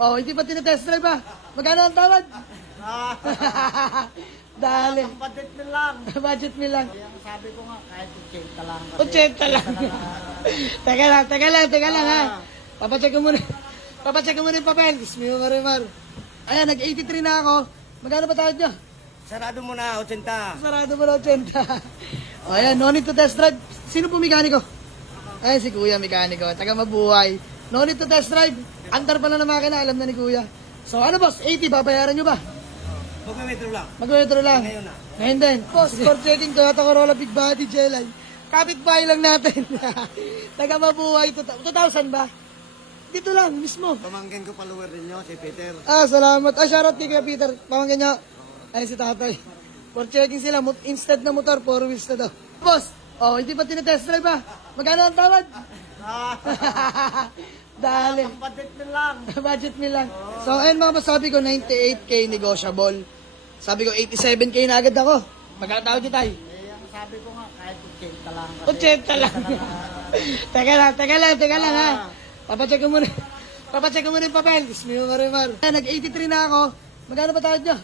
Oh, hindi pa tinetest drive ba? Magkano ang tawad? Dali. Budget mo lang. Budget me lang. Kaya sabi ko nga, kahit 80 lang. 80 lang. Teka lang ha. Papacheck ko muna. Papacheck ko muna yung papel. Ismiyo Marimar. Ayan, nag-83 na ako. Magkano ba tawad nyo? Sarado mo na, 80. Sarado mo na 80. O ayan, no need to test drive. Sino po mekaniko? Ayan, si Kuya mekaniko. Taga Mabuhay. No need to test drive. Andar pala na makina, alam na ni Kuya. So ano boss, 80, babayaran nyo ba? Magmemetro lang. Mag-retro lang. Ngayon na. Ngayon din. Boss, for checking Toyota Corolla Big Body Jelly. Kapit-bahay lang natin. Taga Mabuhay. 2,000 ba? Dito lang, mismo. Pamangkin ko follower ninyo, si Peter. Ah, salamat. Ah, shoutout kay Kuya Peter. Pamangkin niya. Ayun si tatay. For checking sila, instead na motor, 4 wheels na daw. Boss, oh, hindi pa tinetest drive ba? Magkano ang tawad? Dali. Budget mo lang. Budget me lang. So, ayun mga boss, sabi ko 98k negotiable. Sabi ko 87k na agad ako. Magkano tawad niyo tayo? Sabi ko nga, kahit 80 lang. 80 lang. Teka lang ha. Papacheck ko muna yung papel. Ismiyo Marimar. Nag-83 na ako. Magkano ba tawad nyo?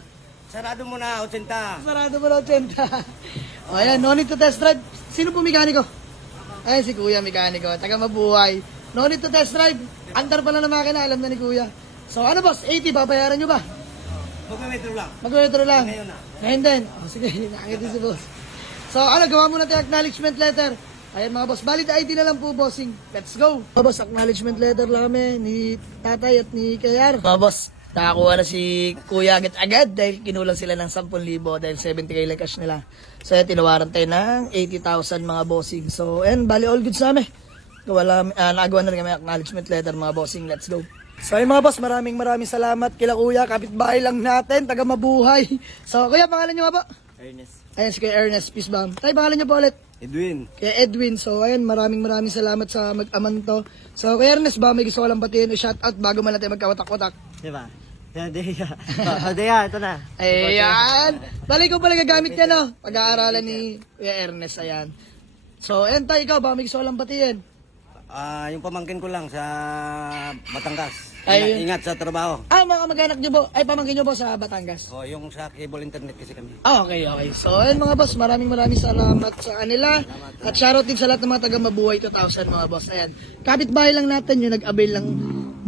Sarado mo na, 80. Sarado mo na 80. O ayan, no need to test drive. Sino po mekaniko? Ayan, si Kuya mekaniko. Taga Mabuhay. No need to test drive. Andar pala na makina, alam na ni Kuya. So ano boss, 80, babayaran nyo ba? Magmemetro lang. Mag-retro lang. Ngayon na. Ngayon din. O sige, nakakita si boss. So ano, gawa muna tayo acknowledgement letter. Ayan mga boss, valid ID na lang po bossing. Let's go. Mga boss, acknowledgement letter lang kami ni tatay at ni Kayar. Mga boss, nakakuha na si Kuya agad dahil kinulang sila ng 10,000 dahil 70k lang cash nila. So ayan, tinawaran tayo ng 80,000 mga bossing. So ayan, bali all good sa amin. Nagawa na rin kami acknowledgement letter mga bossing. Let's go. So ayun mga boss, maraming salamat kila Kuya. Kapitbahay lang natin, taga Mabuhay. So Kuya, pangalan nyo nga po? Ernest. Ayan si Kuya Ernest, peace bomb. Tayo, pangalan nyo po ulit? Edwin. Kaya Edwin. So ayun, maraming salamat sa mag-aman to. So Kuya Ernest, ba may gusto ko lang batiin o shoutout bago man natin magkawatak-watak? Diba? Dea, ito na. Ayan. Balik ko pala gagamit niya, no? Pag-aaralan ni Kuya Ernest, ayan. So ayan tayo, ikaw, ba may gusto ko lang batiin? Yung pamangkin ko lang sa Batangas. Ayun. Ingat sa trabaho. Ah, mga mag-anak nyo po, ay pamangkin nyo po sa Batangas. O, yung sa cable internet kasi kami. Ah, okay. So, ayun mga boss, maraming salamat sa kanila. At shoutout din sa lahat ng mga taga Mabuhay 2,000 mga boss. Ayan. Kapit-bahay lang natin yung nag-avail ng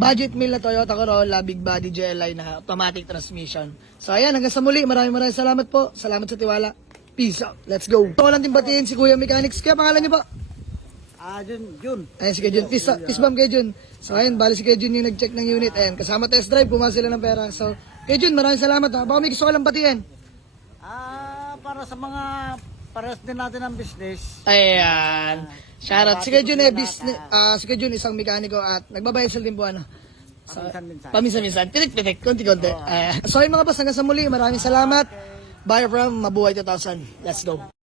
budget meal na Toyota Corolla Big Body GLI na automatic transmission. So, ayan, hanggang sa muli. Maraming salamat po. Salamat sa tiwala. Peace out. Let's go. Ito ko lang din batiin si Kuya Mechanics. Kaya pangalan niyo po? Jun. Ayan, si Kuya Jun. Peace bomb kay Jun. So, ayun, bali si Kuya Jun yung nag-check ng unit. Ayan, kasama test drive, pumasa sila ng pera. So, Kuya Jun, maraming salamat ha. Baka may gusto ko lang batiin. Para sa mga pares din natin ng business. Ayan. Shoutout. Si Kuya Jun si Kuya Jun isang mekaniko at nagbabayad sila din po ano. Paminsan-minsan. Tinik-tinik. Konti-konti. So, ayun mga boss, hanggang sa muli. Maraming salamat. Bye from Mabuhay 2,000. Let's go.